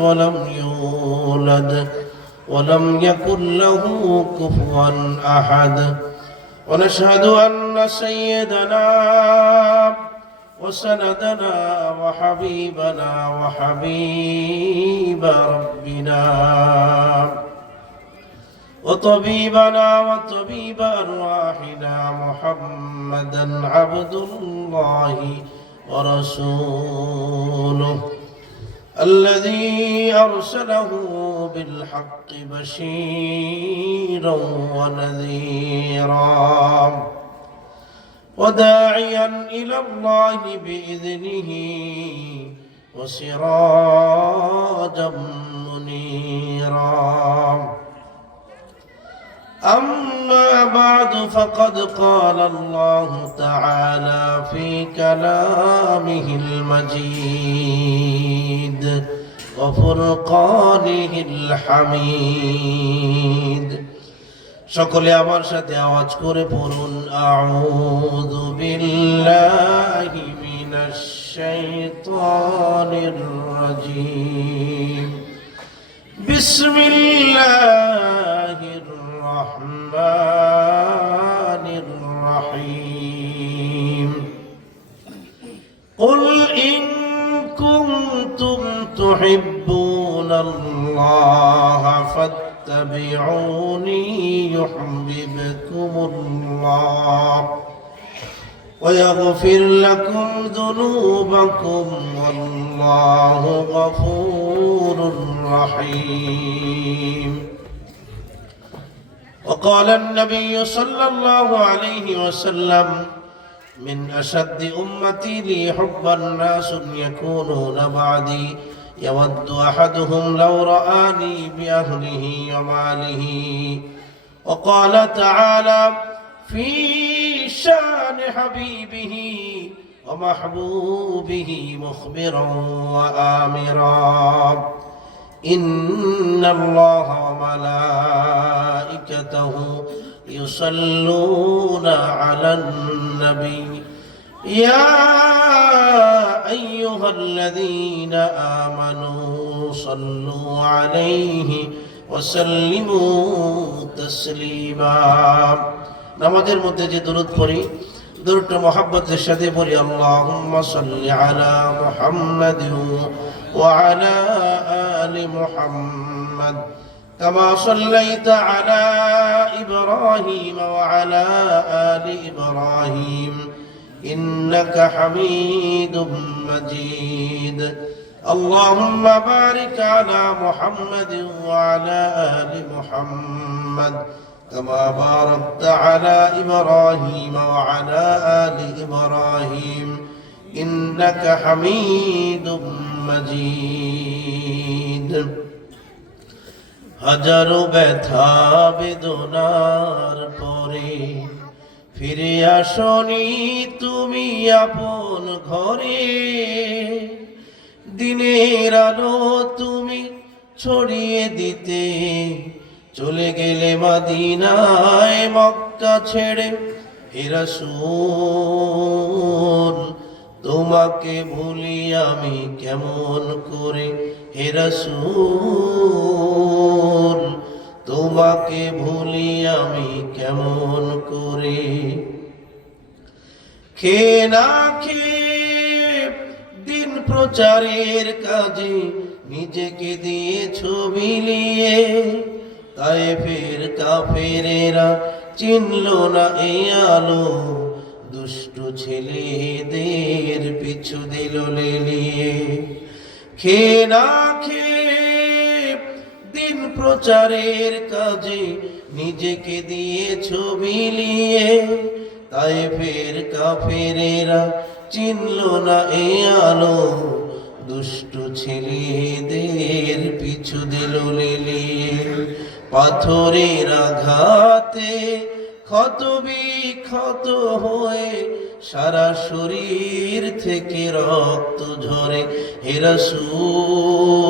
ولم يولد ولم يكن له كفوا أحد. ونشهد أن سيدنا وسندنا وحبيبنا وحبيب ربنا وطبيبنا وطبيب أرواحنا محمدا عبد الله ورسوله الذي أرسله بالحق بشيرا ونذيرا وداعيا إلى الله بإذنه وسراجا منيرا. أما بعد فقد قال الله تعالى في كلامه المجيد وفرقانه الحميد। সকলে আমার সাথে আওয়াজ করে পড়ুন আউযু বিল্লাহি মিনাশ শাইতানির রাজীম। বিসমিল্লাহির রহমানির রহিম। قل إن كنتم تحبون الله فاتبعوني يحببكم الله ويغفر لكم ذنوبكم والله غفور رحيم. وقال النبي صلى الله عليه وسلم من أشد أمتي لي حبا ناس يكونون بعدي يود أحدهم لو رآني بأهله وماله. وقال تعالى في شان حبيبه ومحبوبه مخبرا وآمرا إن الله وملائكته يصلون على النبي يا أيها الذين آمنوا صلوا عليه وسلموا تسليما. নামাজের মধ্যে যে দরুদ পড়ি, দরুদটা মহব্বতের সাথে পড়ি। আল্লাহুম্মা সাল্লি আলা মুহাম্মাদ ওয়া আলা আলি মুহাম্মাদ كما صليت على إبراهيم وعلى آل إبراهيم إنك حميد مجيد. اللهم بارك على محمد وعلى آل محمد كما باركت على إبراهيم وعلى آل إبراهيم إنك حميد مجيد. হাজারো ব্যথা বেদনার পরে ফিরে আসনি তুমি আপন ঘরে। দিনের আলো তুমি ছড়িয়ে দিতে চলে গেলে মদিনায় মক্কা ছেড়ে। হে রাসূল তোমাকে ভুলি আমি কেমন করে। হে রাসূল তোমাকে ভুলি আমি কেমন করে। খেয়ে না খেয়ে দিন প্রচারের কাজে নিজেকে দিয়েছো বিলিয়ে। তায়েফের কাফেরেরা চিনল না এই আলো, দুষ্ট ছেলেদের পিছু দিল লেলিয়ে। খেয়ে না খেয়ে দিন প্রচারের কাজে নিজেকে দিয়েছো বিলিয়ে। তায়েফের কাফেরেরা চিনল না এই আলো, দুষ্ট ছেলেদের পিছু দিল লেলিয়ে। পাথরের আঘাতে ক্ষত বিক্ষত হয়ে সারা শরীর থেকে রক্ত ঝরে। হে রাসূল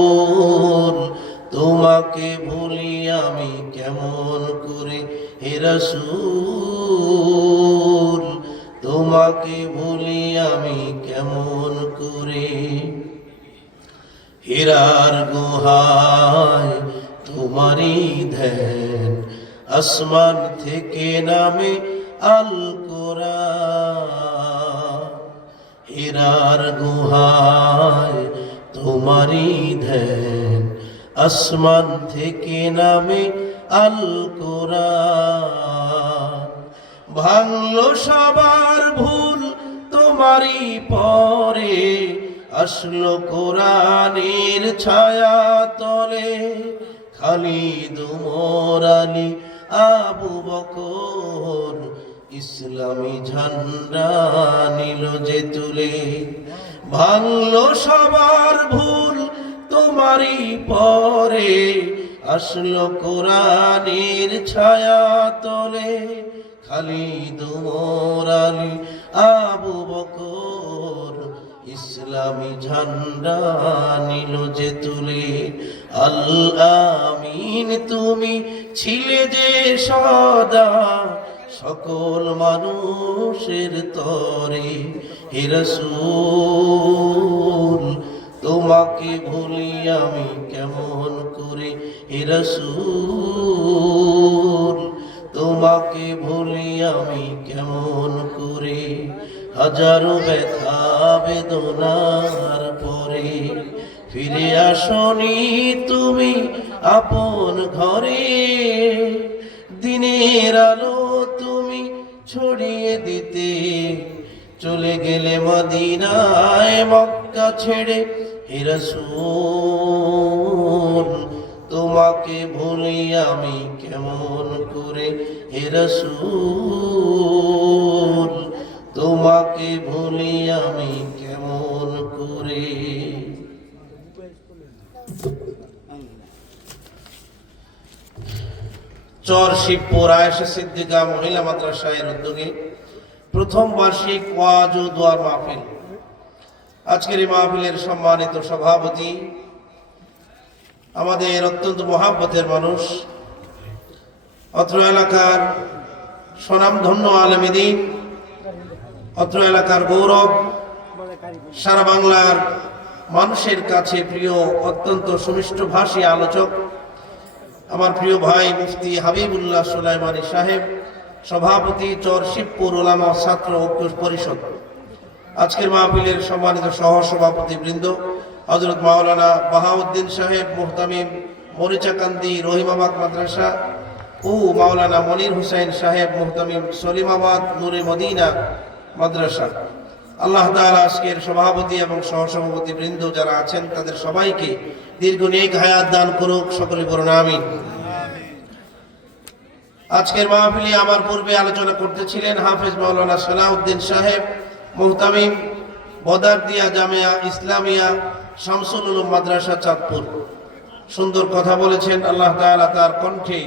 তোমাকে ভুলি আমি কেমন করে। হে রাসূল তোমাকে ভুলি আমি কেমন করে। হেরার গুহায় তোমারই ধ্যান, আসমান থেকে নামে আল কোরআন। হেরার গুহায় তোমারই ধ্যান, আসমান থেকে নামে আল কোরআন। ভাঙলো সবার ভুল তোমারই পরে, আসলো কোরআনের ছায়া তলে। খালিদ উমর আলী আবু বকর ইসলামী ঝান্ডা নিল যে তুলে। ভাঙলো সবার ভুল তোমারই পরে, আসলো কোরআনের ছায়া তলে। খালিদ উমর আলী আবু বকর ইসলামী ঝান্ডা নিল যে তুলে। আল আমিন তুমি ছিলে যে সদা, সকল মানুষের তরে। হে রাসূল তোমাকে ভুলি আমি কেমন করে। হে রাসূল তোমাকে ভুলি আমি কেমন করে। হাজারো ব্যথা বেদনার পরে ফিরে আসনি তুমি আপন ঘরে। দিনের আলো তুমি ছড়িয়ে দিতে, চলে গেলে মদিনায় মক্কা ছেড়ে। হে রাসূল তোমাকে ভুলি আমি কেমন করে। হে রাসূল তোমাকে ভুলি আমি কেমন করে। চর শিবপুর আয়েশা সিদ্দিকা মহিলা মাদ্রাসার উদ্যোগে প্রথম বার্ষিক ওয়াজ ও দোয়ার মাহফিল। আজকের এই মাহফিলের সম্মানিত সভাপতি, আমাদের অত্যন্ত মহাব্বতের মানুষ, অত্র এলাকার স্বনামধন্য আলেমে দ্বীন, অত্র এলাকার গৌরব, সারা বাংলার মানুষের কাছে প্রিয়, অত্যন্ত সুমিষ্টভাষী আলোচক, আমার প্রিয় ভাই মুফতি হাবিবুল্লাহ সুলাইমানী সাহেব, সভাপতি চর শিবপুর উলামা ছাত্র ঐক্য পরিষদ। আজকের মাহফিলের সম্মানিত সহসভাপতি বৃন্দ হযরত মাওলানা বাহাউদ্দিন সাহেব মুহতামিম মরিচাকান্দি রহিমাবাদ মাদ্রাসা ও মাওলানা মনির হুসাইন সাহেব মুহতামিম সলিমাবাদ নূরে মদিনা মাদ্রাসা। আল্লাহ তাআলা আজকের সভাপতি এবং সহসভাপতি বৃন্দ যারা আছেন তাদের সবাইকে দীর্ঘ নেক হায়াত দান করুক, সকলে বলুন আমিন। আজকের মাহফিলে আমার পূর্বে আলোচনা করতেছিলেন হাফেজ মাওলানা সালাউদ্দিন সাহেব মুহতামিম বদারদিয়া জামিয়া ইসলামিয়া শামসুল উলুম মাদ্রাসা চাঁদপুর। সুন্দর কথা বলেছেন, আল্লাহ তাআলা তার কণ্ঠে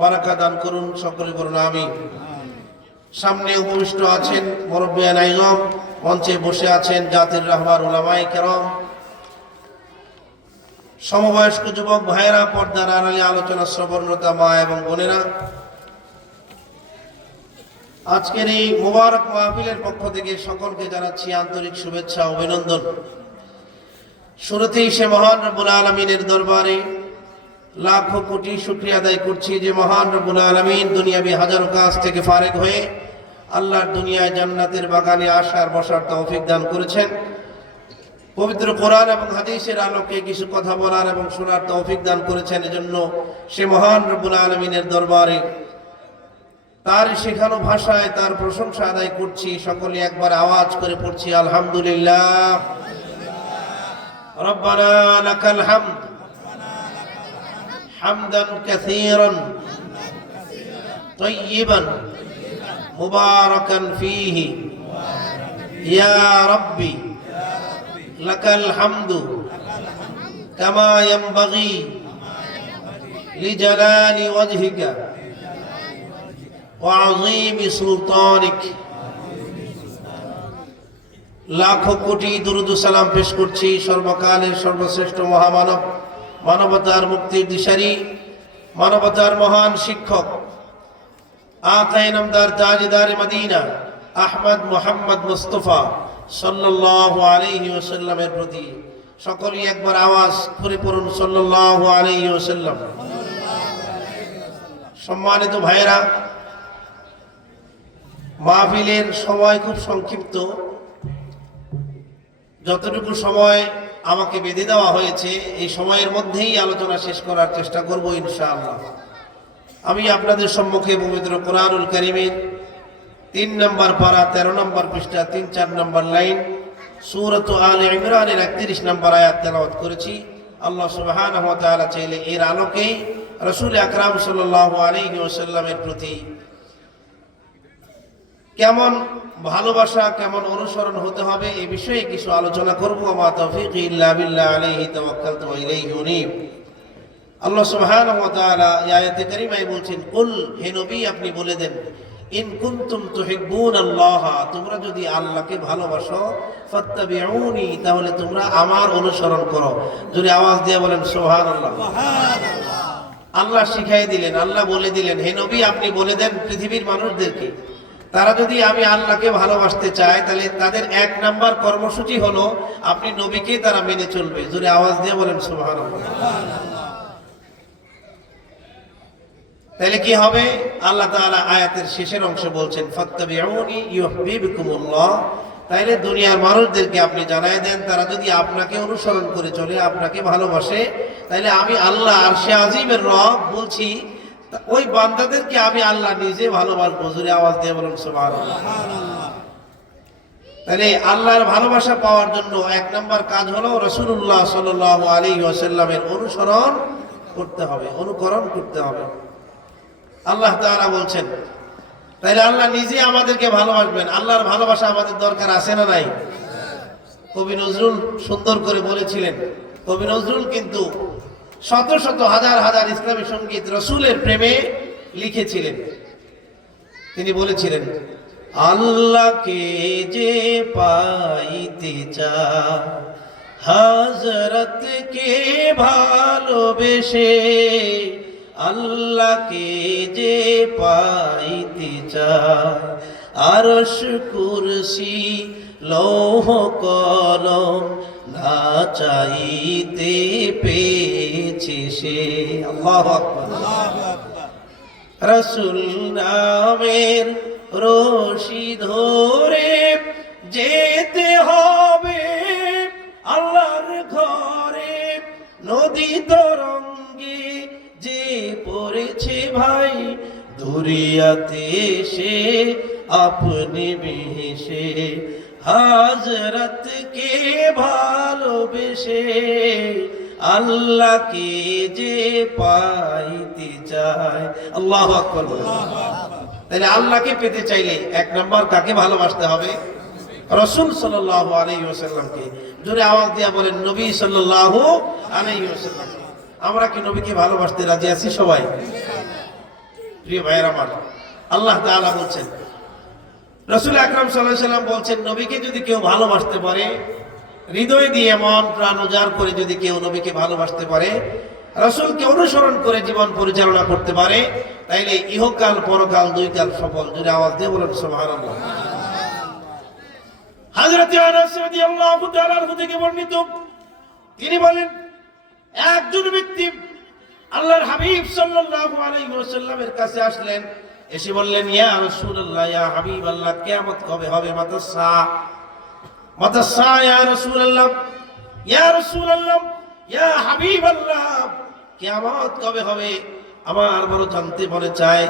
বারাকা দান করুন, সকলে বলুন আমিন। সামনে উপবিষ্ট আছেন মুরব্বিয়ান আইজম, মঞ্চে বসে আছেন জাতির রাহবার উলামায়ে কেরাম, সমবয়স্ক যুবক ভাইয়েরা, পর্দার আড়ালে আলোচনা শ্রবণরতা মা এবং বোনেরা। আজকের এই মুবারক মাহফিলের পক্ষ থেকে সকলকে জানাচ্ছি আন্তরিক শুভেচ্ছা ও অভিনন্দন। শুরুতেই সে মহান রব্বুল আলামিনের দরবারে লাখো কোটি শুকরিয়া আদায় করছি যে মহান রব্বুল আলামিন দুনিয়াবি হাজারো কাজ থেকে ফারেক হয়ে আল্লাহর দুনিয়ায় জান্নাতের বাগানে আসার বসার তৌফিক দান করেছেন। পবিত্র কোরআন এবং হাদিসের আলোকে কিছু কথা বলার এবং শোনার তৌফিক দান করেছেন। এজন্য সে মহান রব্বুল আলামিনের দরবারে তার শেখানো ভাষায় তার প্রশংসা আদায় করছি। সকলে একবার আওয়াজ করে পড়ছি আলহামদুলিল্লাহ। রব্বানা লাকাল হামদ হামদান কাসীরান তাইয়িবান মুবারাকান ফীহি ইয়া রাব্বি লাকাল হামদু কামা ইয়ানবাগি লিজালালি ওয়াজহিকা ওয়া আযীমি সুলতানিক। লাখো কোটি দুরূদ ও সালাম পেশ করছি সর্বকালের সর্বশ্রেষ্ঠ মহামানব, মানবতার মুক্তির দিশারি, মানবতার মহান শিক্ষক, আকায়ে নামদার তাজদারে মদিনা আহমদ মুহাম্মদ মুস্তাফা সাল্লাল্লাহু আলাইহি ওয়াসাল্লামের প্রতি সকলেই একবার আওয়াজ করে পড়ুন সাল্লাল্লাহু আলাইহি ওয়াসাল্লাম। সম্মানিত ভাইয়েরা, মাহফিলের সময় খুব সংক্ষিপ্ত। যতটুকু সময় আমাকে বেঁধে দেওয়া হয়েছে এই সময়ের মধ্যেই আলোচনা শেষ করার চেষ্টা করব ইনশাআল্লাহ। আমি আপনাদের সম্মুখে পবিত্র কোরআনুল কারীমের 3 নম্বর পারা 13 নম্বর পৃষ্ঠা 3-4 নম্বর লাইন সূরাত আলে ইমরানের 31 নম্বর আয়াত তেলাওয়াত করেছি। আল্লাহ সুবহানাহু ওয়া তাআলা চাইলে এর আলোকে রাসূল আকরাম সাল্লাল্লাহু আলাইহি ওয়াসাল্লামের প্রতি কেমন ভালোবাসা, কেমন অনুসরণ হতে হবে এই বিষয়ে কিছু আলোচনা করব। মা তাওফীকি ইল্লা বিল্লাহ আলাইহি তাওয়াক্কালতু ওয়া ইলাইহি উনীব। আল্লাহ সুবহানাহু ওয়া তাআলা আয়াতে কারীমায় বলছেন, কুল, হে নবী আপনি বলে দেন, ইন কুনতুম তুহিব্বুনাল্লাহ, তোমরা যদি আল্লাহকে ভালোবাসো, ফাত্তাবিউনি, তাহলে তোমরা আমার অনুসরণ করো। যদি আওয়াজ দিয়ে বলেন সুবহানাল্লাহ। আল্লাহ শিখাই দিলেন, আল্লাহ বলে দিলেন, হে নবী আপনি বলে দেন পৃথিবীর মানুষদেরকে, তারা যদি আমি আল্লাহকে ভালোবাসতে চায় তাহলে তাদের 1 নাম্বার কর্মসূচি হলো আপনি নবীকে তারা মেনে চলবে। যদি আওয়াজ দিয়ে বলেন সুবহানাল্লাহ। তাহলে কি হবে? আল্লাহ তাআলা আয়াতের শেষের অংশে বলছেন, ফাত্তাবিউনি ইউহিব্বুকুমুল্লাহ। তাইলে দুনিয়ার মানুষদেরকে আপনি জানায় দেন, তারা যদি আপনাকে অনুসরণ করে চলে, আপনাকে ভালোবাসে, তাইলে আমি আল্লাহ আরশে আজিমের রব বলছি ওই বান্দাদেরকে আমি আল্লাহ নিজে ভালোবাসবো। জোরে আওয়াজ দিয়ে বলুন সুবহানাল্লাহ। তাহলে আল্লাহর ভালোবাসা পাওয়ার জন্য 1 নাম্বার কাজ হলো রাসূলুল্লাহ সাল্লাল্লাহু আলাইহি ওয়াসাল্লামের অনুসরণ করতে হবে, অনুকরণ করতে হবে। আল্লাহ তাআলা বলছেন, তাইলে আল্লাহ নিজে আমাদেরকে ভালোবাসবেন। আল্লাহর ভালোবাসা আমাদের দরকার আছে না নাই? কবি নজরুল সুন্দর করে বলেছিলেন। কবি নজরুল কিন্তু শত শত হাজার হাজার ইসলামী সঙ্গীত রসুলের প্রেমে লিখেছিলেন। তিনি বলেছিলেন, আল্লাহকে যে পাইতে চায়, হযরতকে ভালোবেসে, আল্লাহকে যে পাইতে চায়, আরশ কুরসি লৌহ কলম না চাইতে পেয়েছে সে। আল্লাহু আকবার। রাসূল নামের রশি ধরে যেতে হবে আল্লাহর ঘরে, নদী তরঙ্গে যে পড়েছে ভাই, দুরিয়াতে সে আপনি মিশে, হযরতকে ভালোবেসে, আল্লাহকে যে পাইতে চায়। আল্লাহু আকবার। তাহলে আল্লাহকে পেতে চাইলে 1 নাম্বার কাকে ভালোবাসতে হবে? রাসূল সাল্লাল্লাহু আলাইহি ওয়াসাল্লামকে। জোরে আওয়াজ দিয়ে বলেন নবী সাল্লাল্লাহু আলাইহি ওয়াসাল্লাম। আমরা কি নবীকে ভালোবাসতে রাজি আছি সবাই? প্রিয় ভাইয়েরা আমার, আল্লাহ তাআলা বলছেন, রাসূল আকরাম সাল্লাল্লাহু আলাইহি ওয়াসাল্লাম বলছেন, নবীকে যদি কেউ ভালোবাসতে পারে, হৃদয় দিয়ে মন প্রাণ উজাড় করে যদি কেউ নবীকে ভালোবাসতে পারে, রাসূলকে অনুসরণ করে জীবন পরিচালনা করতে পারে, তাইলে ইহকাল পরকাল 2 কাল সফল। যদি আওয়াজ দিয়ে বলেন সুবহানাল্লাহ। হযরত আনাস রাদিয়াল্লাহু তাআলা আনহু থেকে বর্ণিত, তিনি বলেন, একজন ব্যক্তি আল্লাহর হাবিব সাল্লাল্লাহু আলাইহি ওয়াসাল্লামের কাছে আসলেন, এসে বললেন, ইয়া রাসূলুল্লাহ, ইয়া হাবিবাল্লাহ, কিয়ামত কবে হবে? মাতাসা, মাতাসা ইয়া রাসূলুল্লাহ, ইয়া রাসূলুল্লাহ, ইয়া হাবিবাল্লাহ, কিয়ামত কবে হবে? আমার বড় জানতে মনে চায়।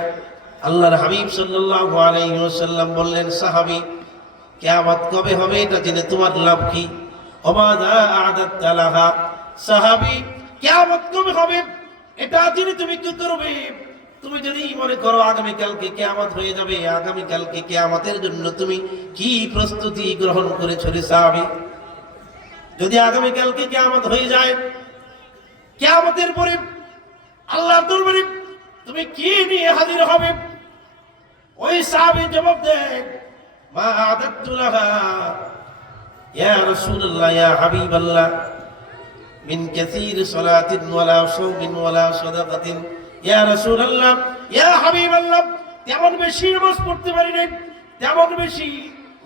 আল্লাহর হাবিব সাল্লাল্লাহু আলাইহি ওয়াসাল্লাম বললেন, সাহাবী, কিয়ামত কবে হবে এটা জেনে তোমার লাভ কি? ওমাযা আ'দাত লাহা, সাহাবী, কিয়ামত কবে হবে এটা জেনে তুমি কি করবে? তুমি যদি মনে করো আগামী কালকে কিয়ামত হয়ে যাবে, আগামী কালকে কিয়ামতের জন্য তুমি কি প্রস্তুতি গ্রহণ করেছো রে সাহাবী? যদি আগামী কালকে কিয়ামত হয়ে যায়, কিয়ামতের পরে আল্লাহর দরবারে তুমি কি নিয়ে হাজির হবে? ওই সাহাবী জবাব দেন, মা আ'দাতু লাহা ইয়া রাসূলুল্লাহ, ইয়া হাবিবাল্লাহ, মিন কাসীর সালাতিন ওয়ালা সাওমিন ওয়ালা সাদাকাতিন, ইয়া রাসূলুল্লাহ, ইয়া হাবিবাল্লাহ, তেমন বেশি নামাজ পড়তে পারি নাই, তেমন বেশি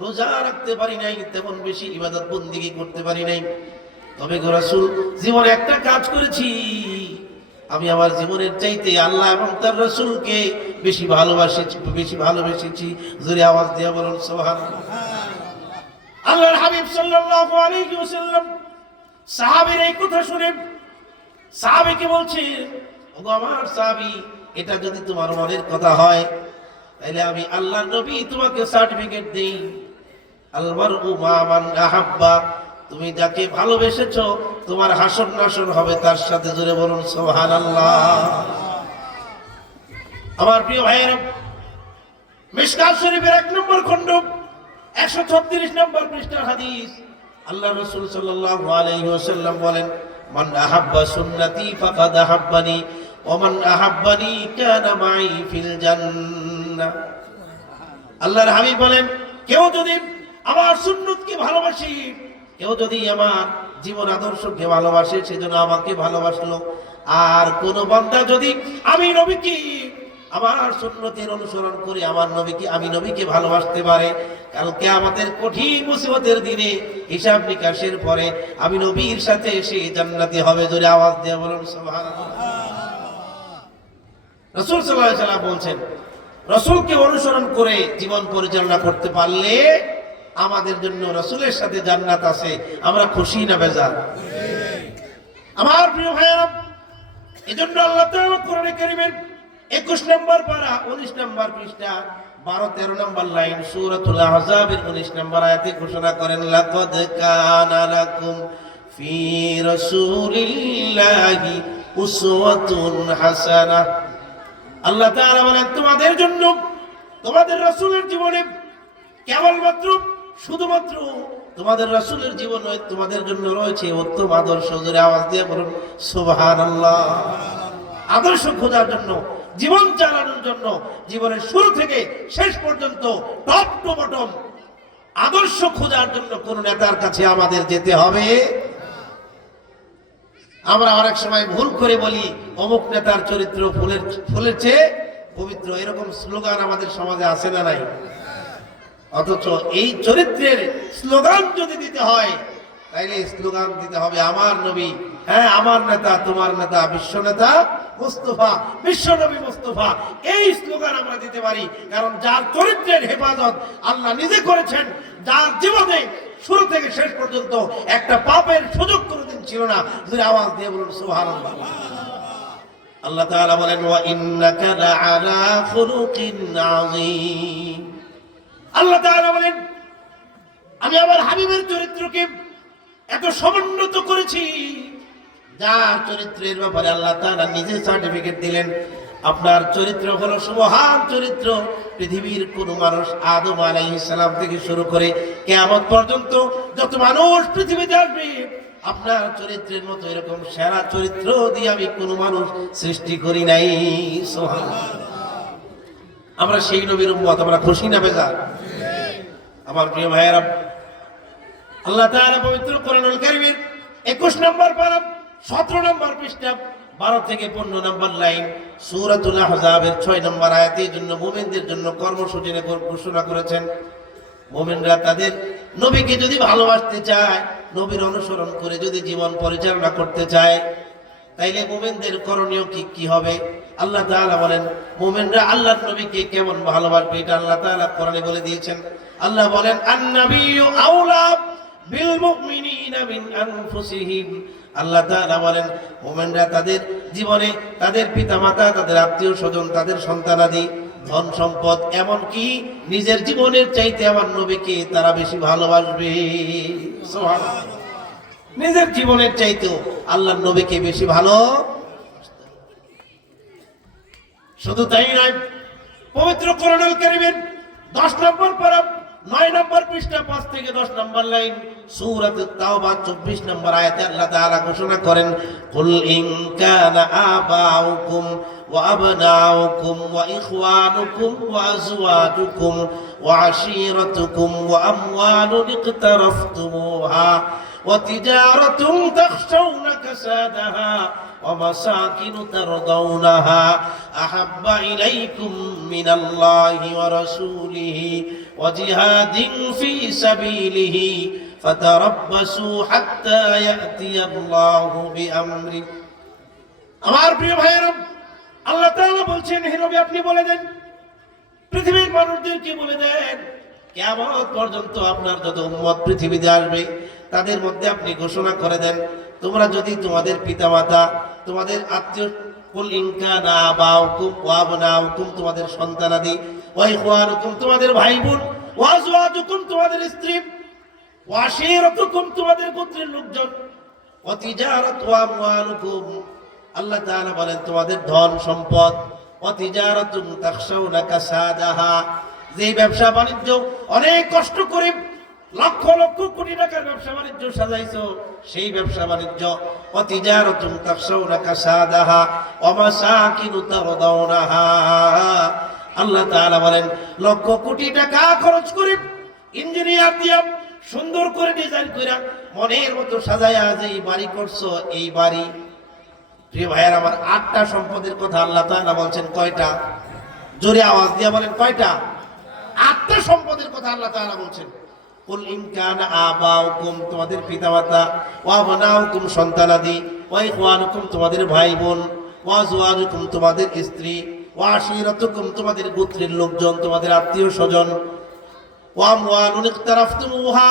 রোজা রাখতে পারি নাই, তেমন বেশি ইবাদত বন্দেগী করতে পারি নাই, তবে গো রাসূল, জীবনে একটা কাজ করেছি, আমি আমার জীবনের চাইতে আল্লাহ এবং তার রাসূলকে বেশি ভালোবেসেছি। জোরে আওয়াজ দিয়ে বলুন সুবহানাল্লাহ। আল্লাহর হাবিব সাল্লাল্লাহু আলাইহি ওয়াসাল্লাম সাহাবীর এই কথা শুনে সাহাবীকে বলছে, ওগো আমার সাহাবী, এটা যদি তোমার মনের কথা হয় তাহলে আমি আল্লাহর নবী তোমাকে সার্টিফিকেট দেই, আল মারউ মা মান আহাব্বা, তুমি যাকে ভালোবেসেছো তোমার হাসর নাসর হবে তার সাথে। জোরে বলুন সুবহানাল্লাহ। আমার প্রিয় ভাইয়েরা, মিশকাত শরীফের 1 নম্বর খণ্ড 136 নম্বর পৃষ্ঠার হাদিস, আল্লাহ রাসূল সাল্লাল্লাহু আলাইহি ওয়াসাল্লাম বলেন, মান আহাব্বা সুন্নতি ফাকাদ আহাব্বানি ওয়া মান আহাব্বানি কানা মাই ফিল জান্নাহ। আল্লাহর হাবিব বলেন, কেউ যদি আমার সুন্নতকে ভালোবাসে, কেউ যদি আমার জীবন আদর্শকে ভালোবাসে, সেজন্য আমাকে ভালোবাসলো। আর কোন বান্দা যদি আমি নবীকে, আমার সুন্নতের অনুসরণ করে আমি নবীকে ভালোবাসতে পারে, কাল কিয়ামতের কঠিন মুসিবতের দিনে হিসাব নিকাশের পরে আমি নবীর সাথে সে জান্নাতি হবে। জোরে আওয়াজ দিয়ে বলুন সুবহানাল্লাহ। রাসূল সাল্লাল্লাহু আলাইহি ওয়াসাল্লাম বলছেন, রাসূলকে অনুসরণ করে জীবন পরিচালনা করতে পারলে আমাদের জন্য রাসূলের সাথে জান্নাত আছে। আমরা খুশি না বেজার? আমার প্রিয় ভাইয়েরা, এজন্য আল্লাহ তাআলা কোরআনে কারীমের 21 নম্বর পারা 19 নম্বর পৃষ্ঠা 12-13 নম্বর লাইন সূরাতুল আহজাবের 19 নম্বর আয়াতে ঘোষণা করেন, লাকাদ কানা লাকুম ফি রাসূলিল্লাহি উসওয়াতুন হাসানাহ। আল্লাহ তাআলা বলেন, তোমাদের জন্য তোমাদের রাসূলের জীবনে কেবলমাত্র শুধুমাত্র তোমাদের রাসূলের জীবনে তোমাদের জন্য রয়েছে উত্তম আদর্শ। জোরে আওয়াজ দিয়ে বলুন সুবহানাল্লাহ। আদর্শ খোঁজার জন্য, জীবন চালানোর জন্য, জীবনের শুরু থেকে শেষ পর্যন্ত টপ টু বটম আদর্শ খোঁজার জন্য কোন নেতার কাছে আমাদের যেতে হবে। আমরা অনেক সময় ভুল করে বলি অমুক নেতার চরিত্র ফুলের চেয়ে পবিত্র, এরকম স্লোগান আমাদের সমাজে আছে না নাই? অথচ এই চরিত্রের স্লোগান যদি দিতে হয় তাইলে স্লোগান দিতে হবে আমার নবী, হ্যাঁ আমার নেতা, তোমার নেতা, বিশ্ব নেতা মুস্তাফা, বিশ্ব নবী মুস্তাফা। এই স্লোগান আমরা দিতে পারি, কারণ যার চরিত্রের হেফাজত আল্লাহ নিজে করেছেন, যার জীবনে শুরু থেকে শেষ পর্যন্ত একটা পাপের সুযোগ কোনোদিন ছিল না। যদি আওয়াজ দিয়ে বলুন সুবহানাল্লাহ। আল্লাহ তাআলা বলেন, ওয়া ইন্নাকা লাআলা খুলুকিন আযীম। আল্লাহ তাআলা বলেন, আমি আমার হাবিবের চরিত্রকে এত সমুন্নত করেছি, যার চরিত্রের ব্যাপারে আল্লাহ তাআলা নিজে সার্টিফিকেট দিলেন, আপনার চরিত্র হলো সুবহান চরিত্র। পৃথিবীর কোন মানুষ আদম আলাইহিস সালাম থেকে শুরু করে কিয়ামত পর্যন্ত যত মানুষ পৃথিবীতে আসবে, আপনার চরিত্রের মতো এরকম সেরা চরিত্র দিয়ে আমি কোন মানুষ সৃষ্টি করি নাই। সুবহানাল্লাহ। আমরা সেই নবীর উম্মত, আমরা খুশি না বেজার? আমার প্রিয় ভাইয়েরা, আল্লাহ তাআলা পবিত্র কোরআনুল কারীমের 21 নম্বর পারা 17 নম্বর পৃষ্ঠা 12 থেকে 15 নম্বর লাইন সূরাতুল আহজাবের 6 নম্বর আয়াতে জন্য মুমিনদের জন্য কর্মসূচি ঘোষণা করেছেন। মুমিনরা তাদের নবীকে যদি ভালোবাসতে চায়, নবীর অনুসরণ করে যদি জীবন পরিচালনা করতে চায়, তাইলে মুমিনদের করণীয় কি হবে? আল্লাহ তাআলা বলেন, মুমিনরা আল্লাহর নবীকে কেমন ভালোবাসবে এটা আল্লাহ তাআলা কোরআনে বলে দিয়েছেন। আল্লাহ বলেন, আন-নাবিয়্যু আওলা বিল মুমিনিনা মিন আনফুসিহিম। আল্লাহ তাআলা বলেন, মুমিনরা তাদের জীবনে তাদের পিতামাতা, তাদের আত্মীয় স্বজন, তাদের সন্তানাদি, ধন সম্পদ, এমনকি নিজের জীবনের চাইতে আমার নবীকে তারা বেশি ভালোবাসবে। সুবহানাল্লাহ। নিজের জীবনের চাইতেও আল্লাহর নবীকে বেশি ভালো। শুধু তাই নয়, পবিত্র কোরআনুল কারীমের 10 নম্বর পারা 9 নম্বর পৃষ্ঠা 5 থেকে 10 নম্বর লাইন সূরাতুত তাওবা 24 নম্বর আয়াতে আল্লাহ তাআলা ঘোষণা করেন, কুল ইন কানা আবাউকুম ওয়া আবনাউকুম ওয়া ইখওয়ানুকুম ওয়া আজওয়াজুকুম ওয়া আশীরাতুকুম ওয়া আমওয়ালুন ইকতারাফতুমুহা ওয়া তিজারাতুন তাখশাউনা কাসাদাহা ومساكن ترضونها أحب إليكم من الله ورسوله وجهاد في سبيله ফাতারাব্বাসু হাত্তা ইয়াতিয়াল্লাহু বিআমরি। আমার প্রিয় ভাইয়েরা, আল্লাহ তাআলা বলছেন, হে নবী আপনি বলে দেন, পৃথিবীর মানুষদেরকে বলে দেন, কিয়ামত পর্যন্ত আপনার যত উম্মত পৃথিবীতে আসবে তাদের মধ্যে আপনি ঘোষণা করে দেন, তোমরা যদি তোমাদের পিতামাতা, তোমাদের আত্মীয়, কুল ইন কানা আবাউকুম ওয়া আবনাউকুম তোমাদের সন্তানাদি, ওয়া ইখওয়ানুকুম তোমাদের ভাই বোন, ওয়া আজওয়াজুকুম তোমাদের স্ত্রী, ওয়া আশীরাতুকুম তোমাদের গোত্রের লোকজন, ওয়া তিজারাতু ওয়া আমওয়ালুকুম আল্লাহ তাআলা বলেন তোমাদের ধন সম্পদ, ওয়া তিজারাতুন তাখশাউনা কাসাদাহা যে ব্যবসা বাণিজ্য অনেক কষ্ট করে লক্ষ লক্ষ কোটি টাকার ব্যবসা বাণিজ্য সাজাইছো, সেই ব্যবসা বাণিজ্য, ওয়া তিজারাতুন তাখশাউনা কাসাদাহা ওয়া মাসাকিনু তারদাউনাহা আল্লাহ তাআলা বলেন লক্ষ কোটি টাকা খরচ করে ইঞ্জিনিয়ার দিয়া সুন্দর করে ডিজাইন কইরা মনের মতো সাজায়া যে বাড়ি করছো, এই বাড়ি প্রিয় ভাইয়ের আমার 8টা সম্পদের কথা আল্লাহ তাআলা বলছেন। কয়টা? জোরে আওয়াজ দিয়ে বলেন কয়টা? 8টা সম্পদের কথা আল্লাহ তাআলা বলছেন। কুল ইন কানা আবাউকুম তোমাদের পিতামাতা, ওয়া আবনাউকুম সন্তানাদি, ওয়া ইখওয়ানুকুম তোমাদের ভাই বোন, ওয়া আজওয়াজুকুম তোমাদের স্ত্রী, ওয়া আশীরাতুকুম তোমাদের গোত্রের লোকজন, তোমাদের আত্মীয় স্বজন, ওয়া আমওয়ালুন ইকতারাফতুমুহা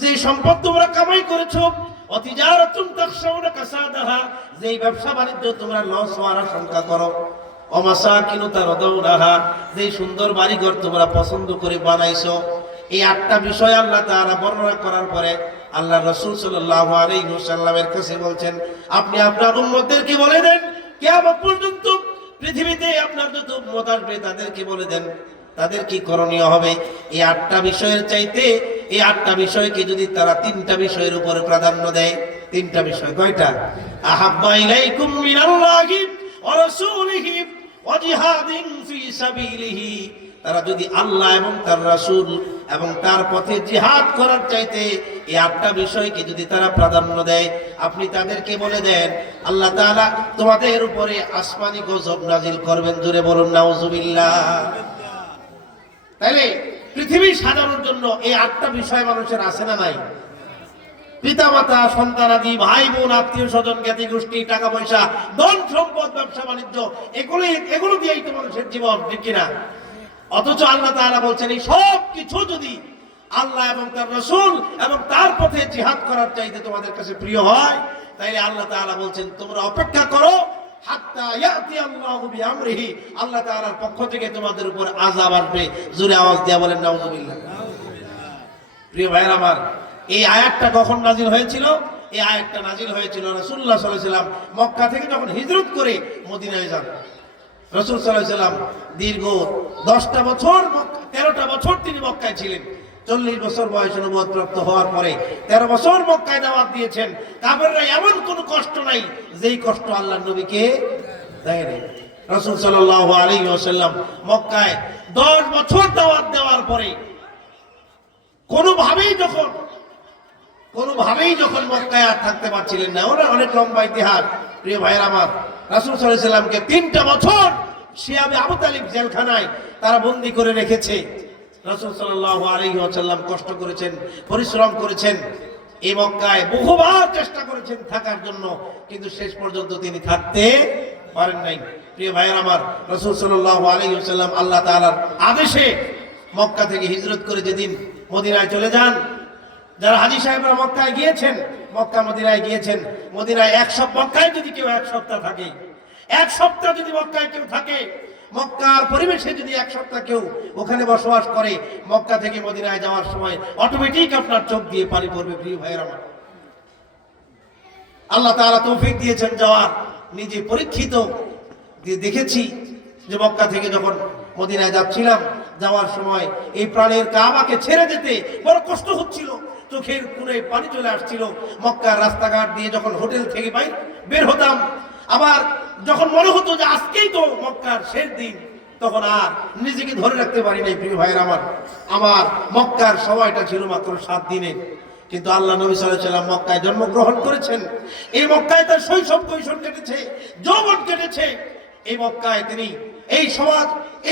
যে সম্পদ তোমরা কামাই করেছো, ওয়া তিজারাতুন তাখশাউনা কাসাদাহা যে ব্যবসা বাণিজ্য তোমরা লস হওয়ার আশঙ্কা করো, ওয়া মাসাকিনু তারদাউনাহা যে সুন্দর বাড়িঘর তোমরা পছন্দ করে বানাইছো। এই 8টা বিষয় আল্লাহ তাআলা বর্ণনা করার পরে আল্লাহ রাসূল সাল্লাল্লাহু আলাইহি ওয়াসাল্লামের কাছে বলছেন, আপনি আপনার উম্মতদেরকে বলে দেন, কিয়ামত পর্যন্ত পৃথিবীতে আপনার যত উম্মত আসবে তাদেরকে বলে দেন তাদের কি করণীয় হবে। এই 8টা বিষয়ের চাইতে এই 8টা বিষয়কে যদি তারা 3টা বিষয়ের উপরে প্রাধান্য দেয়, 3টা বিষয় কয়টা? আহাব্বা ইলাইকুম মিনাল্লাহি ওয়া রাসূলিহি ওয়া জিহাদিন ফি সাবিলিহি তারা যদি আল্লাহ এবং তার রাসূল এবং তার পথে জিহাদ করার চাইতে এই 8টা বিষয়কে যদি তারা প্রাধান্য দেয়, আপনি তাদেরকে বলে দেন আল্লাহ তাআলা তোমাদের উপরে আসমানি গজব নাজিল করবেন। জোরে বলুন নাউজুবিল্লাহ। তাহলে পৃথিবী সাজানোর জন্য এই 8টা বিষয় মানুষের আছে না নাই? পিতামাতা, সন্তানাদি, ভাই বোন, আত্মীয় স্বজন, জ্ঞাতি গোষ্ঠী, টাকা পয়সা, ধন সম্পদ, ব্যবসা বাণিজ্য, এগুলো দিয়েই তো মানুষের জীবন, ঠিক কিনা? অথচ আল্লাহ তাআলা বলছেন এই সব কিছু যদি আল্লাহ এবং তার রাসূল এবং তার পথে জিহাদ করার চাইতে তোমাদের কাছে প্রিয় হয়, তাইলে আল্লাহ তাআলা বলছেন তোমরা অপেক্ষা করো হাত্তা ইয়াতিয়াল্লাহু বিআমরিহি আল্লাহ তাআলার পক্ষ থেকে তোমাদের উপর আযাব আসবে। জোরে আওয়াজ দিয়ে বলেন নাউজুবিল্লাহ। প্রিয় ভাইরা আমার, এই আয়াতটা কখন নাজিল হয়েছিল? এই আয়াতটা নাজিল হয়েছিল রাসূলুল্লাহ সাল্লাল্লাহু আলাইহি ওয়াসাল্লাম মক্কা থেকে যখন হিজরত করে মদিনায় যান। রাসূল সাল্লাল্লাহু আলাইহি ওয়াসাল্লাম দীর্ঘ 10টা বছর 13টা বছর তিনি মক্কায় ছিলেন। 40 বছর বয়সে নবুয়ত প্রাপ্ত হওয়ার পরে 13 বছর মক্কায় দাওয়াত দিয়েছেন। কাফেররা এমন কোনো কষ্ট নাই যেই কষ্ট আল্লাহর নবীকে দেয়নি। রাসূল সাল্লাল্লাহু আলাইহি ওয়াসাল্লাম মক্কায় 10 বছর দাওয়াত দেওয়ার পরে কোনোভাবেই যখন মক্কায় আর থাকতে পারছিলেন না, ওরা অনেক লম্বা ইতিহাস। প্রিয় ভাইয়েরা আমার, রাসূল সাল্লাল্লাহু আলাইহি ওয়াসাল্লামকে 3টা বছর শিয়াবে আবু তালিব জেলখানায় তারা বন্দী করে রেখেছে। রাসূল সাল্লাল্লাহু আলাইহি ওয়াসাল্লাম কষ্ট করেছেন, পরিশ্রম করেছেন, এই মক্কায় বহুবার চেষ্টা করেছেন থাকার জন্য, কিন্তু শেষ পর্যন্ত তিনি থাকতে পারেন নাই। প্রিয় ভাইয়েরা আমার, রাসূল সাল্লাল্লাহু আলাইহি ওয়াসাল্লাম আল্লাহ তাআলার আদেশে মক্কা থেকে হিজরত করে যেদিন মদিনায় চলে যান, যারা হাজী সাহেবরা মক্কায় গিয়েছেন, মক্কা মদিনায় গিয়েছেন, মদিনায় মক্কায় যদি কেউ 1 সপ্তাহ থাকে, 1 সপ্তাহ যদি মক্কায় কেউ থাকে, মক্কার পরিবেশে যদি 1 সপ্তাহ কেউ ওখানে বসবাস করে, মক্কা থেকে মদিনায় যাওয়ার সময় অটোমেটিক আপনার চোখ দিয়ে পানি পড়বে। প্রিয় ভাইয়েরা আমার, আল্লাহ তাআলা তৌফিক দিয়েছেন যাওয়ার। নিজে পরীক্ষিত দেখেছি যে মক্কা থেকে যখন মদিনায় যাচ্ছিলাম, যাওয়ার সময় এই প্রাণের কাবাকে ছেড়ে যেতে বড় কষ্ট হচ্ছিল, চোখের কোণে পানি চলে আসছিল। মক্কার রাস্তাঘাট দিয়ে যখন হোটেল থেকে বের হতাম, আবার যখন মনে হতো যে আজকেই তো মক্কার শেষ দিন, তখন আর নিজেকে ধরে রাখতে পারি নাই। প্রিয় ভাইয়েরা আমার মক্কার সময়টা ছিল মাত্র 7 দিনের, কিন্তু আল্লাহ নবী সাল্লাল্লাহু আলাইহি ওয়াসাল্লাম মক্কায় জন্মগ্রহণ করেছেন। এই মক্কায় তার শৈশব কৈশোর কেটেছে, যৌবন কেটেছে। এই মক্কায় তিনি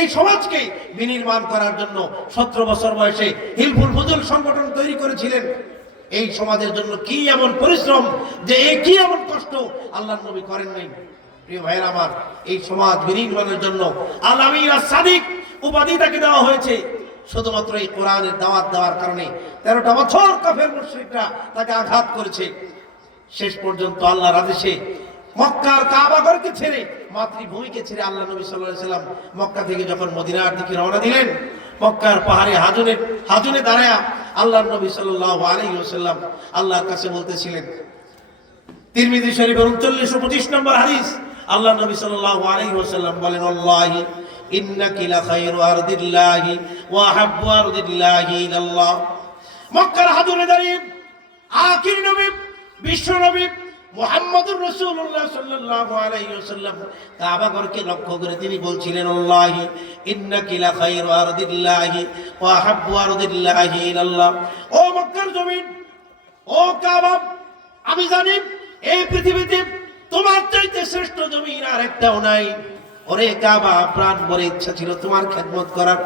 এই সমাজকে বিনির্মাণ করার জন্য 17 বছর বয়সে হিলফুল ফুজুল সংগঠন তৈরি করেছিলেন। এই সমাজের জন্য কি এমন পরিশ্রম, যে এই কি এমন কষ্ট আল্লাহর নবী করেন নাই। প্রিয় ভাইয়েরা আমার, এই সমাজ বিনির্মাণের জন্য আল আমিন আস-সাদিক উপাধি তাকে দেওয়া হয়েছে শুধুমাত্র এই কোরআনের দাওয়াত দেওয়ার কারণে। 13টা বছর কাফের মুশরিকরা তাকে আঘাত করেছে। শেষ পর্যন্ত আল্লাহর আদেশে মক্কার কাবাঘরকে ছেড়ে, মাতৃভূমিকে ছেড়ে আল্লাহ নবী সাল্লাল্লাহু আলাইহি ওয়াসাল্লাম মক্কা থেকে যখন মদিনার দিকে রওনা দিলেন, মক্কার পাহাড়ে হাজুনে দাঁড়ায়া আল্লাহর নবী সাল্লাল্লাহু আলাইহি ওয়াসাল্লাম আল্লাহর কাছে বলতেছিলেন। তিরমিজি শরীফের 3925 নম্বর হাদিস, আল্লাহ নবী সাল্লাল্লাহু আলাইহি ওয়াসাল্লাম বলেন, আল্লাহি ইন্নাকি লা খায়রু আরদিল্লাহি ওয়া হাব্বু আরদিল্লাহি ইলাল্লাহ। মক্কার হাজুনে দাঁড়িয়ে আখির নবী, বিশ্ব নবী মুহাম্মদুর রাসূলুল্লাহ সাল্লাল্লাহু আলাইহি ওয়াসাল্লাম কাবাঘরকে লক্ষ্য করে তিনি বলছিলেন, আল্লাহি ইন্নাকি লা খায়রু আরদিল্লাহি ওয়া হাব্বু আরদিল্লাহি ইলাল্লাহ। ও মক্কার জমিন, ও কাবা, আমি জানি এই পৃথিবীতে তোমার চাইতে শ্রেষ্ঠ জমিন আর একটাও নাই। ওরে কাবা, প্রাণ ভরে ইচ্ছা ছিল তোমার খেদমত করার।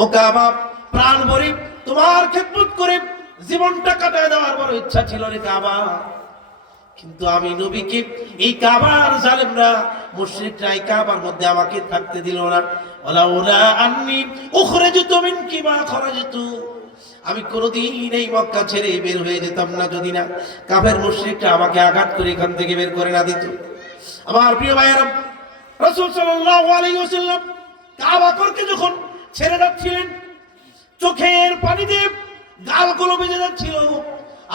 ও কাবা, প্রাণ ভরে তোমার খেদমত করে জীবনটা কাটায় দেওয়ার বড় ইচ্ছা ছিল রে কাবা। কিন্তু আমি নবীকে এই কাবার জালেমরা, মুশরিকরা এই কাবার মধ্যে আমাকে থাকতে দিল না। ওয়ালাউলা আন্নী উখরিজতু মিনকি মা খরাজতু, আমি কোনদিন এই মক্কা ছেড়ে বের হয়ে যেতাম না যদি না কাফের মুশরিকরা আমাকে আঘাত করে এখান থেকে বের করে না দিত। আমার প্রিয় ভাইয়েরা, রাসূল সাল্লাল্লাহু আলাইহি ওয়াসাল্লাম কাবা ঘরকে যখন ছেড়ে যাচ্ছিলেন, চোখের পানি দিয়ে গালগুলো বেজে যাচ্ছিল।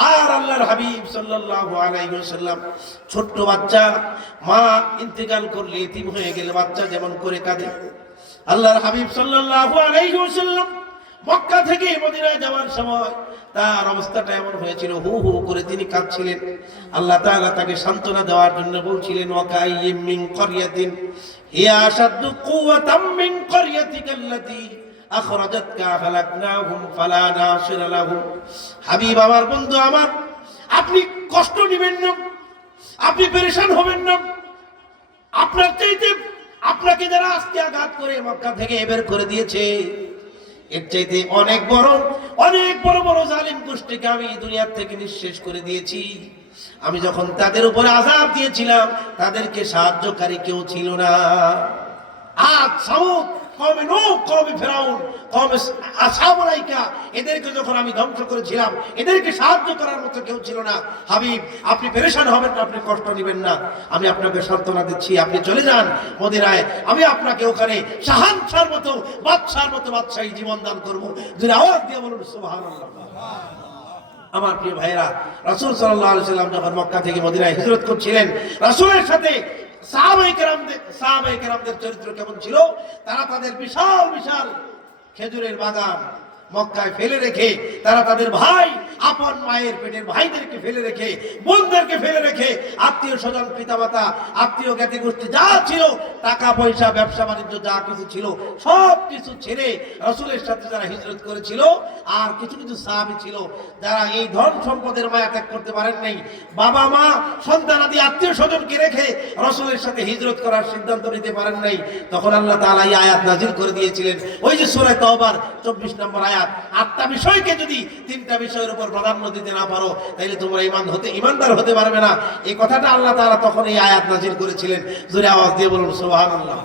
আর আল্লাহর হাবিব সাল্লাল্লাহু আলাইহি ওয়াসাল্লাম, ছোট্ট বাচ্চা, মা ইন্তেকাল করলে, এতিম হয়ে গেলে বাচ্চা যেমন করে কাঁদে, আল্লাহর হাবিব সাল্লাল্লাহু আলাইহি ওয়াসাল্লাম মক্কা থেকে মদিনায় যাওয়ার সময় তার অবস্থাটা এমন হয়েছিল, হু হু করে তিনি কাঁদছিলেন। আল্লাহ তাআলা তাকে সান্ত্বনা দেওয়ার জন্য বলছিলেন, ওয়াকাইয়্যিম মিন ক্বরিয়াতিন হিয়া আশাদ্দু কুওয়াতাম মিন ক্বরিয়াতিকাল্লাতী আখরাজাতকা হালাকনাহুম ফালা নাসিরা লাহুম। হাবিব আমার, বন্ধু আমার, আপনি কষ্ট নেবেন না, আপনি পেরেশান হবেন না। আপনার চাইতে, আপনাকে যারা আজকে আঘাত করে মক্কা থেকে বের করে দিয়েছে, এর চাইতে অনেক বড় বড় জালিম গোষ্ঠীকে আমি দুনিয়ার থেকে নিঃশেষ করে দিয়েছি। আমি যখন তাদের উপরে আযাব দিয়েছিলাম, তাদেরকে সাহায্যকারী কেউ ছিল না। আদ, সামুদ, কওমে নূহ, কওমে ফিরাউন, কওমে আসহাবুল আইকা, এদেরকে যখন আমি ধ্বংস করেছিলাম, এদেরকে সাহায্য করার মতো কেউ ছিল না। হাবিব, আপনি পেরেশান হবেন না, আপনি কষ্ট নেবেন না, আমি আপনাকে সান্ত্বনা দিচ্ছি, আপনি চলে যান মদিনায়, আমি আপনাকে ওখানে শাহানশার মতো, বাদশাহী জীবন দান করবো। যদি আওয়াজ দিয়ে বলুন সুবহানাল্লাহ। আমার প্রিয় ভাইয়েরা, রাসূল সাল্লাল্লাহু আলাইহি ওয়াসাল্লাম যখন মক্কা থেকে মদিনায় হিজরত করছিলেন, রাসূলের সাথে সাহাবায়ে কেরামদের চরিত্র কেমন ছিল? তারা তাদের বিশাল বিশাল খেজুরের বাগান মক্কায় ফেলে রেখে, তারা তাদের ভাই, আপন মায়ের পেটের ভাইদেরকে ফেলে রেখে, বোনদেরকে ফেলে রেখে, আত্মীয় স্বজন, পিতামাতা, আত্মীয় জ্ঞাতি গোষ্ঠী যা ছিল, টাকা পয়সা, ব্যবসা বাণিজ্য যা কিছু ছিল, সব কিছু ছেড়ে রাসূলের সাথে যারা হিজরত করেছিল। আর কিছু কিছু সাহাবী ছিল যারা এই ধন সম্পদের মায়া ত্যাগ করতে পারেন নাই, বাবা মা, সন্তানাদি, আত্মীয় স্বজনকে রেখে রাসূলের সাথে হিজরত করার সিদ্ধান্ত নিতে পারেন নাই। তখন আল্লাহ তাআলা এই আয়াত নাযিল করে দিয়েছিলেন, ওই যে সূরা তাওবার 24 নম্বর আয়াত। 8টা বিষয়কে যদি 3টা বিষয়ের উপর প্রাধান্য দিতে না পারো, তাহলে তোমরা ঈমানদার হতে পারবে না। এই কথাটা আল্লাহ তাআলা তখন এই আয়াত নাযিল করেছিলেন। জোরে আওয়াজ দিয়ে বলুন সুবহানাল্লাহ।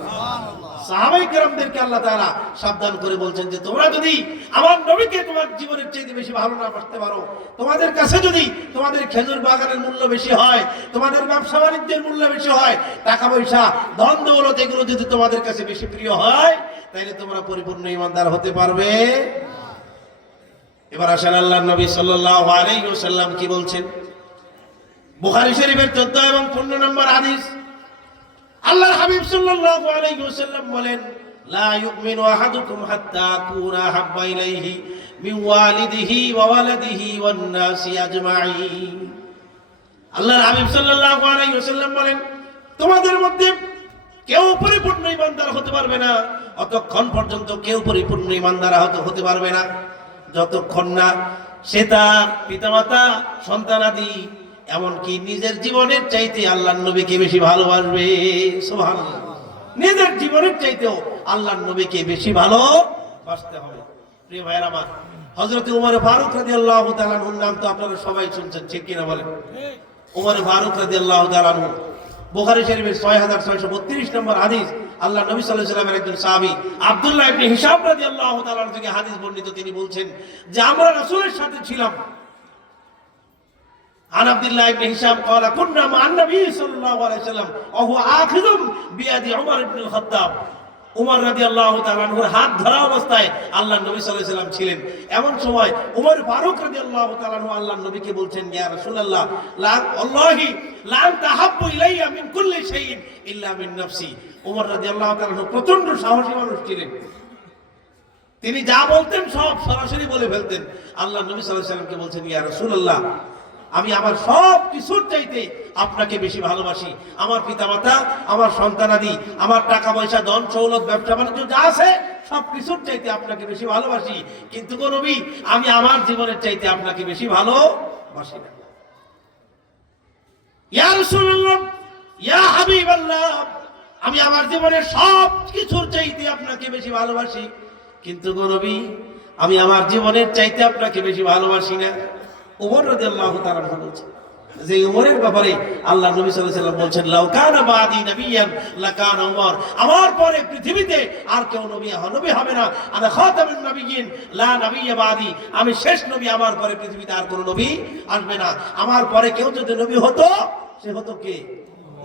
সাহাবায়ে কেরামদেরকে আল্লাহ তাআলা সাবধান করে বলছেন যে তোমরা যদি আমার নবীকে তোমার জীবনের চাইতে বেশি ভালো না বাসতে পারো, তোমাদের কাছে যদি তোমাদের খেজুর বাগানের মূল্য বেশি হয়, তোমাদের ব্যবসা বাণিজ্যের মূল্য বেশি হয়, টাকা পয়সা, ধন দৌলত, এগুলো যদি তোমাদের কাছে বেশি প্রিয় হয়, তাহলে তোমরা পরিপূর্ণ ঈমানদার হতে পারবে। এবার আসেন আল্লাহর নবী সাল্লাল্লাহু আলাইহি ওয়াসাল্লাম কি বলছেন। বুখারী শরীফের 14 এবং 15 নম্বর হাদিস, আল্লাহর হাবিব সাল্লাল্লাহু আলাইহি ওয়াসাল্লাম বলেন, লা ইউমিনু আহাদুকুম হাত্তা আকুনা হাব্বা ইলাইহি মিন ওয়ালিদিহি ওয়া ওয়ালাদিহি ওয়ান নাসি আজমাইন। আল্লাহর হাবিব সাল্লাল্লাহু আলাইহি ওয়াসাল্লাম বলেন, তোমাদের মধ্যে কেউ পরিপূর্ণ ঈমানদার হতে পারবে না, অতক্ষণ পর্যন্ত কেউ পরিপূর্ণ ঈমানদার হতে পারবে না যতক্ষণ না সে তার পিতামাতা, সন্তানাদি, এমনকি নিজের জীবনের চাইতে আল্লাহর নবীকে বেশি ভালোবাসবে। সুবহানাল্লাহ। নিজের জীবনের চাইতেও আল্লাহর নবীকে বেশি ভালোবাসতে হবে। প্রিয় ভাইয়েরা আমার, হযরত উমর ফারুক রাদিয়াল্লাহু তাআলা আনহুর নাম তো আপনারা সবাই শুনছেন, ঠিক কিনা বলেন? উমর ফারুক রাদিয়াল্লাহু তাআলা আনহু, বুখারী শরীফের 6632 নম্বর হাদিস, আল্লাহ নবী সাল্লাল্লাহু আলাইহি ওয়াসাল্লামের একজন সাহাবী আব্দুল্লাহ ইবনে হিশাম রাদিয়াল্লাহু তাআলা থেকে হাদিস বর্ণিত, তিনি বলছেন যে আমরা রাসূলের সাথে ছিলাম। عن عبد الله بن هشام قال كنا مع النبي صلى الله عليه وسلم وهو آخذ بيد عمر بن الخطاب। উমর রাদিয়াল্লাহু তাআলা আনহুর হাত ধরা অবস্থায় আল্লাহর নবী সাল্লাল্লাহু আলাইহি ওয়াসাল্লাম ছিলেন। এমন সময় উমর ফারুক রাদিয়াল্লাহু তাআলা আনহু আল্লাহর নবীকে বলছেন, ইয়া রাসূলুল্লাহ, লা আল্লাহি লা তাহাব্বু ইলাইয়া মিন কুল্লি শাইইন ইল্লা মিন নাফসি। উমর রাদিয়াল্লাহু তাআলা আনহু প্রচন্ড সাহসী মানুষ ছিলেন, তিনি যা বলতেন সব সরাসরি বলে ফেলতেন। আল্লাহর নবী সাল্লাল্লাহু আলাইহি ওয়াসাল্লামকে বলছেন, ইয়া রাসূলুল্লাহ, আমি আমার সব কিছুর চাইতে আপনাকে বেশি ভালোবাসি। আমার পিতামাতা, আমার সন্তানাদি, আমার টাকা পয়সা, ধন দৌলত, ব্যবসা বাণিজ্য যা আছে সব কিছুর চাইতে আপনাকে বেশি ভালোবাসি, কিন্তু গো নবী, আমি আমার জীবনের চাইতে আপনাকে বেশি ভালোবাসি না। ইয়া রাসূলুল্লাহ, ইয়া হাবিবাল্লাহ, আমি আমার জীবনের সব কিছুর চাইতে আপনাকে বেশি ভালোবাসি, কিন্তু গো নবী, আমি আমার জীবনের চাইতে আপনাকে বেশি ভালোবাসি না। উমর রাদিয়াল্লাহু তাআলা বলছেন যে উমরের ব্যাপারে আল্লাহ নবী সাল্লাল্লাহু আলাইহি ওয়াসাল্লাম বলছেন, লাউ কানা বাদি নবিয়ান লাকানা উমর, আমার পরে পৃথিবীতে আর কেউ নবী হবে না। আনা খাতামুন নবিয়্যিন লা নবিয়্যা বাদি, আমি শেষ নবী, আমার পরে পৃথিবীতে আর কোনো নবী আসবে না। আমার পরে কেউ যদি নবী হতো, সে হতো কে?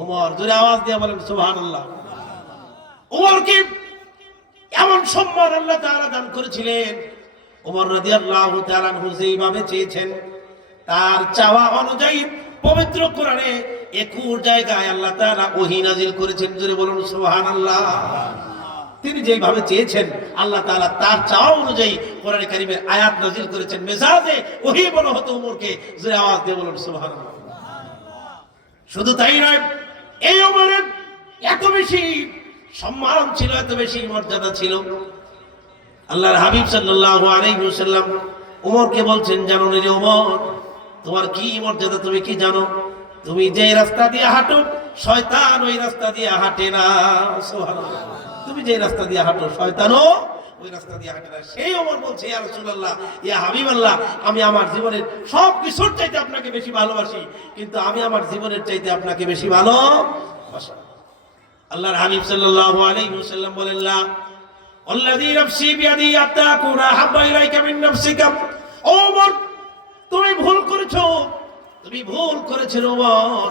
উমর। জোরে আওয়াজ দিয়ে বলেন সুবহানাল্লাহ। উমরকে এমন সম্মান আল্লাহ তাআলা দান করেছিলেন, উমর রাদিয়াল্লাহু তাআলা আনহু যেইভাবে চেয়েছেন তার চাওয়া অনুযায়ী পবিত্র কোরআনে 21 জায়গায় আল্লাহ তাআলা ওহী নাযিল করেছেন। জোরে বলুন সুবহানাল্লাহ। তিনি যেইভাবে চেয়েছেন আল্লাহ তাআলা তার চাওয়া অনুযায়ী কোরআনে কারীমের আয়াত নাযিল করেছেন। মেজাজে ওহী বলা হতো উমরকে। জোরে আওয়াজ দিয়ে বলুন সুবহানাল্লাহ। শুধু তাই নয়, এই উমরের এত বেশি সম্মান ছিল, এত বেশি মর্যাদা ছিল, আল্লাহর হাবিব সাল্লাল্লাহু আলাইহি ওয়াসাল্লাম উমরকে বলছেন, জানো না রে উমর, তোমার কি মর্যাদা তুমি কি জানো? তুমি যে রাস্তা দিয়ে হাঁটো শয়তান ওই রাস্তা দিয়ে হাঁটে না। সুবহানাল্লাহ। তুমি যে রাস্তা দিয়ে হাঁটো শয়তানও ওই রাস্তা দিয়ে হাঁটে না। সেই উমর বলছে, ইয়া রাসূলুল্লাহ, ইয়া হাবিবাল্লাহ, আমি আমার জীবনের সব কিছুর চাইতে আপনাকে বেশি ভালোবাসি, কিন্তু আমি আমার জীবনের চাইতে আপনাকে বেশি ভালোবাসি। আল্লাহর হাবিব সাল্লাল্লাহু আলাইহি ওয়াসাল্লাম বলেন, লা আল্লাযী নাফসি বিয়াদি আতাকুনা হাব্বা ইলাইকা মিন নাফসিকা। ওমর, তুমি ভুল করেছো, তুমি ভুল করেছো ওমর।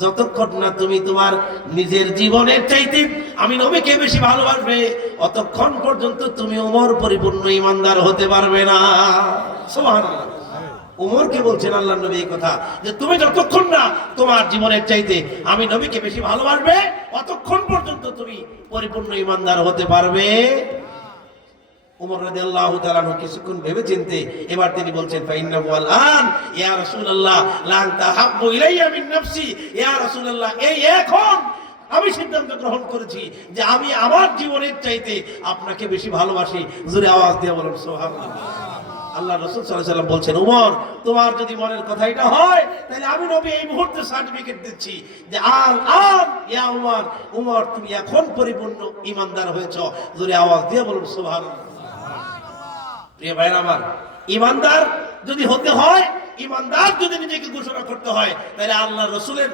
যতক্ষণ না তুমি তোমার নিজের জীবনের চাইতে আমি নবীকে বেশি ভালোবাসবে, অতক্ষণ পর্যন্ত তুমি ওমর পরিপূর্ণ ঈমানদার হতে পারবে না। সুবহানাল্লাহ। উমরকে বলছেন আল্লাহর নবী এই কথা, যে তুমি যতক্ষণ না তোমার জীবনের চাইতে আমি নবীকে বেশি ভালোবাসবে, অতক্ষণ পর্যন্ত তুমি পরিপূর্ণ ঈমানদার হতে পারবে। উমর রাদিয়াল্লাহু তাআলা কিছুক্ষণ ভেবে চিন্তে এবার তিনি বলছেন, ফাইন্নাহু আল-আন ইয়া রাসূলুল্লাহ লা তাহাব্বু ইলাইয়া মিন নাফসি। ইয়া রাসূলুল্লাহ, এই এখন আমি সিদ্ধান্ত গ্রহণ করেছি যে আমি আমার জীবনের চাইতে আপনাকে বেশি ভালোবাসি। জোরে আওয়াজ দিয়ে বলুন সুবহানাল্লাহ। আল্লাহ রাসূল সাল্লাল্লাহু আলাইহি ওয়াসাল্লাম বলছেন, উমর, তোমার যদি মনের কথা এটা হয়, তাহলে আমি নবী এই মুহূর্তে সার্টিফিকেট দিচ্ছি যে আল-আন ইয়া উমর, উমর, তুমি এখন পরিপূর্ণ ঈমানদার হয়েছো। জোরে আওয়াজ দিয়ে বলুন সুবহানাল্লাহ। প্রিয় ভাইরা আমার, ঈমানদার যদি হতে হয়, ঈমানদার যদি নিজেকে ঘোষণা করতে হয়, তাহলে আল্লাহ রাসূলের